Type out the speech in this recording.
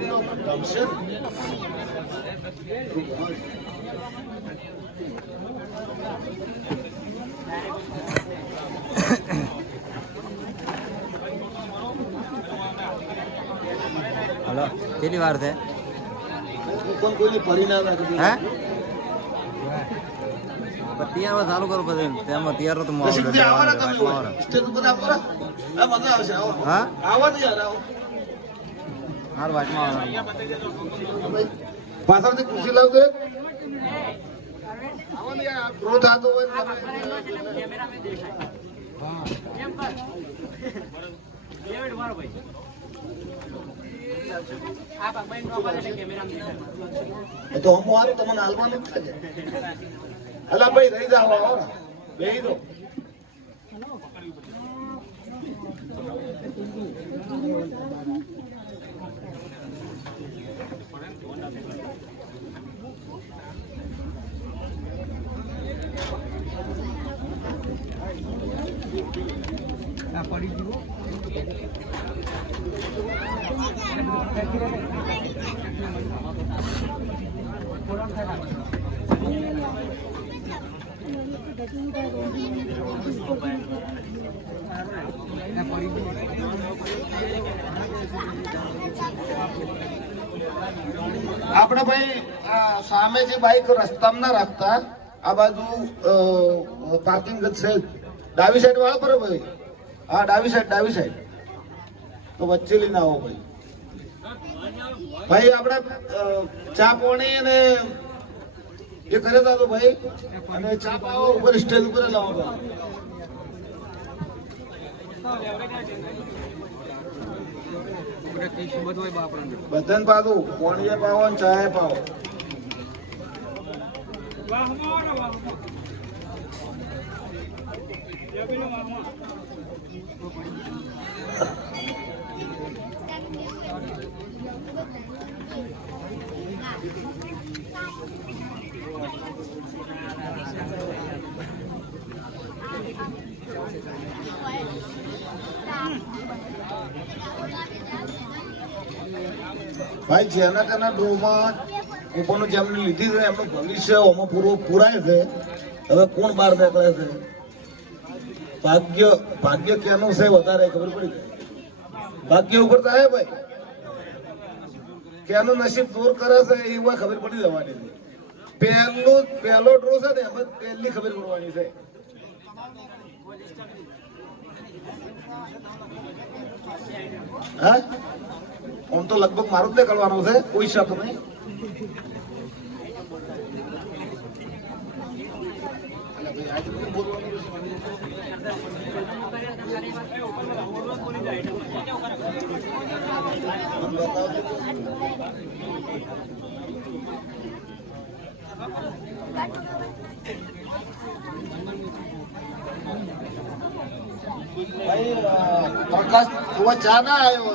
ગમશે હલો કેટલી વાર છે? પણ કોઈની પરિણામ હે? તૈયાર ચાલુ કરો પછી તેમાં તૈયાર તો. સ્ટેજ ઉપર હા, આવશે હા? આવો ને યાર આવો. હાર વાટમાં. પાછળથી ખુશી લાવજો આવો ડ્રો થતો હોય તો હું હારું, તમને હાલવાનું જ છે ભાઈ, રહી જાઓ, આવો ને બેહી દો આપણે ભાઈ સામે જે બાઈક રસ્તામાં ના રાખતા, આ બાજુ પાર્કિંગ છે. ડાબી સાઈડ વાળો બરોબર હા, ડાબી સાઈડ ડાબી સાઈડ તો વચ્ચે લઈને આવો ભાઈ. ભાઈ, આપણે ચા પોણી અને એ કરે તા ભાઈ. અને ચા પાવો ઉપર સ્ટેજ ઉપર લાવો બધાને પાછું પોણીએ પાવો અને ચાએ પાવો. ભાઈ, જેના તેના ડોમાં ઉપરનું જેમને લીધી છે, એમનું ભવિષ્ય ઓમાં પૂરું પૂરાય છે. હવે કોણ બહાર નીકળે છે? ભાગ્ય ભાગ્ય ક્યાંનું છે વધારે ખબર પડી જાય. ભાગ્ય ઉપર તો હે ભાઈ. ક્યાંનું નસીબ દૂર કરે છે એ ખબર પડી જવાની છે. પહેલું, પહેલો ડ્રો છે ને એમાં પહેલી ખબર પડવાની છે. હા? આમ તો લગભગ મારું જ કરવાનું છે. કોઈ શબ્દ નહીં. ભાઈ પ્રકાશ જોવા ચા આવ્યો